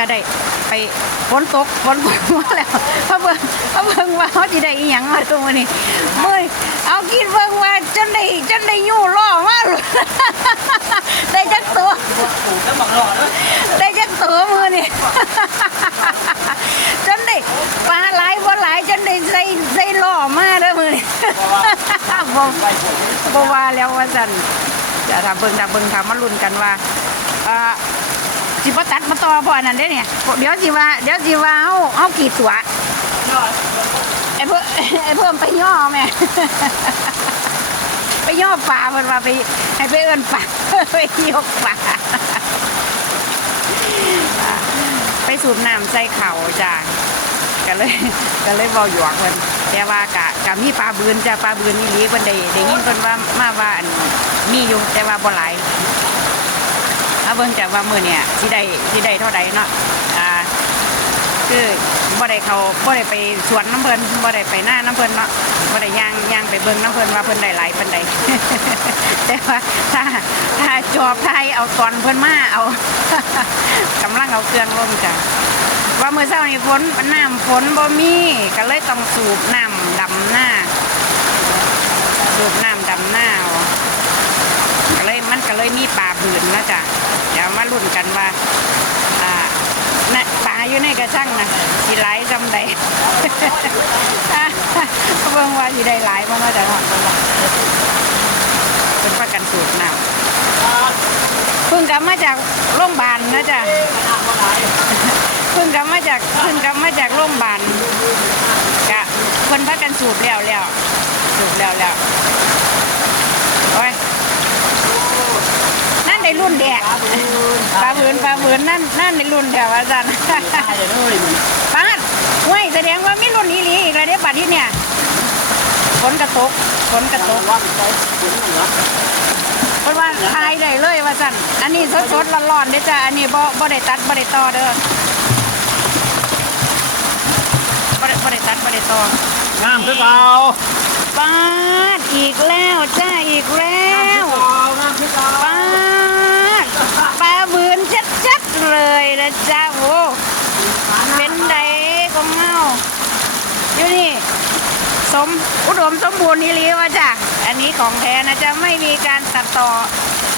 จะได้ไปฝนตกฝนตกมาแล้วพระเบิงพระเบิงว่าเขาจะได้อีหยังมาตรงนี้เมื่อยเอากินเบิงว่าจนได้จนได้ยู่ล่อมาเลยได้จักตัวได้จักตัวมือนี่จนได้ปลาหลายบ่หลายจนได้ใส่ใส่ล่อมาเด้อมือนี่บ่ไปผมบ่ว่าแล้วว่าซั่นจะถ้าเบิงถ้าเบิงถ้ามาลุ้นกันว่าอ่อ สิบ่ตัดมาต่อบ่อันนั้นเด้เนี่ยเดี๋ยวสิว่าเดี๋ยวสิว่าเฮาเฮากรีดตัวไอ้เพิ่มไอ้เพิ่มไปย่อแม่ไปย่อป่าเพิ่นว่าไปให้ไปเอิ้นป่าไปยกป่าไปสูบน้ำใส่เข่าจ้าก็เลยก็เลยเว้าหยอกเพิ่นแต่ว่ากะกะมีปลาบืนจ้าปลาบืนอีหลีเพิ่นได้ได้ยินเพิ่นว่ามาว่าอันมีอยู่แต่ว่าบ่หลายเอาเบิ่งจากว่ามือเนี่ยสิได้สิได้เท่าใดเนาะอ่าคือบ่ได้เขาบ่ได้ไปสวนน้ำเพิ่นบ่ได้ไปหน้าน้ำเพิ่นเนาะบ่ได้ย่างย่างไปเบิ่งน้ำเพิ่นว่าเพิ่นได้หลายปานใด แต่ว่าถ้าถ้าจอบไทยเอาตอนเพิ่นมาเอา กำลังเอาเครื่องลงจ้ะว่ามื้อเช้านี่ฝนน้ำฝนบ่มีก็เลยต้องสูบน้ำดำหน้า สูบน้ำดำหน้าเอาก็เลยมันก็เลยมีปลาบืนนะจ๊ะ เดี๋ยวมาลุ้นกันว่าอ่าน่ะปลาอยู่ในกระชังนะสิหลายจำได้เบิ่งว่าสิได้หลายบ่มาจากหอดบ่ล่ะเป็นประกันสูตรน้ำเพิ่งกลับมาจากโรงพยาบาลนะจ๊ะเพิ่งกลับมาจากเพิ่งกลับมาจากโรงพยาบาลกะเพิ่นพักกันสูบแล้วแล้วสูบแล้วแล้วโอ้ยนั่นได้ รุ่นแดกปลาบืนปลาบืนนั่นนั่นในรุ่นแถวอาจารย์ใช่เลยมันปาดห้วยแสดงว่ามีรุ่นอีหลีอีกแล้วเด้ปัดที่เนี่ยฝนกระตกฝนกระตกว่าไปถึงเหนือเพราะว่าทายได้เลยว่าสั่นอันนี้สดสดๆร้อนๆเด้อจ้ะอันนี้บ่บ่ได้ตัดบ่ได้ต่อเด้อบ่ได้บ่ได้ตัดบ่ได้ต่องามคือเก่าปาดอีกแล้วจ้าอีกแล้ว งามคือเก่า ปาดปลาบืนชัดๆเลย นะจ้าโอ้เป็นไดก็เมาอยู่นี่สมอุดมสมบูรณ์นี่ลีว่าจ้ะอันนี้ของแท้นะจะไม่มีการตัดต่อ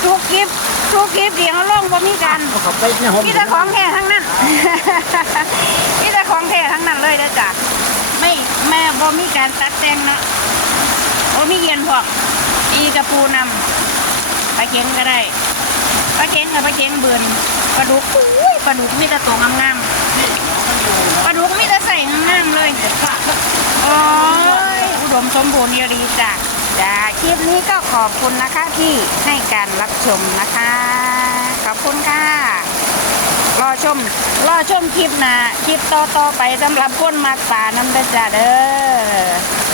ทุกคลิปทุกคลิปที่เขาลงบ่มีการเขาไปเนี่ยผมมีแต่ของแท้ทั้งนั้นมีแต่ของแท้ทั้งนั้นเลยนะจ้ะไม่แม่บ่มีการตัดแต่งเนาะบ่มีเย็นพอกอีกระปูนำปลาเค็งก็ได้ปลาเค็งกับปลาเค็งเบือน ปลาดุกอุ้ยปลาดุกมีแต่ตัวงามๆปลาดุกมีแต่ใส่งามๆเลยโอ้ยอุดมสมบูรณ์ดีจ้ะจ้าคลิปนี้ก็ขอบคุณนะคะที่ให้การรับชมนะคะ ขอบคุณค่ะ รอชม รอชมคลิปนะคลิปต่อๆไปสำหรับคนมากป่าน้ำเด้อจ้าเด้อ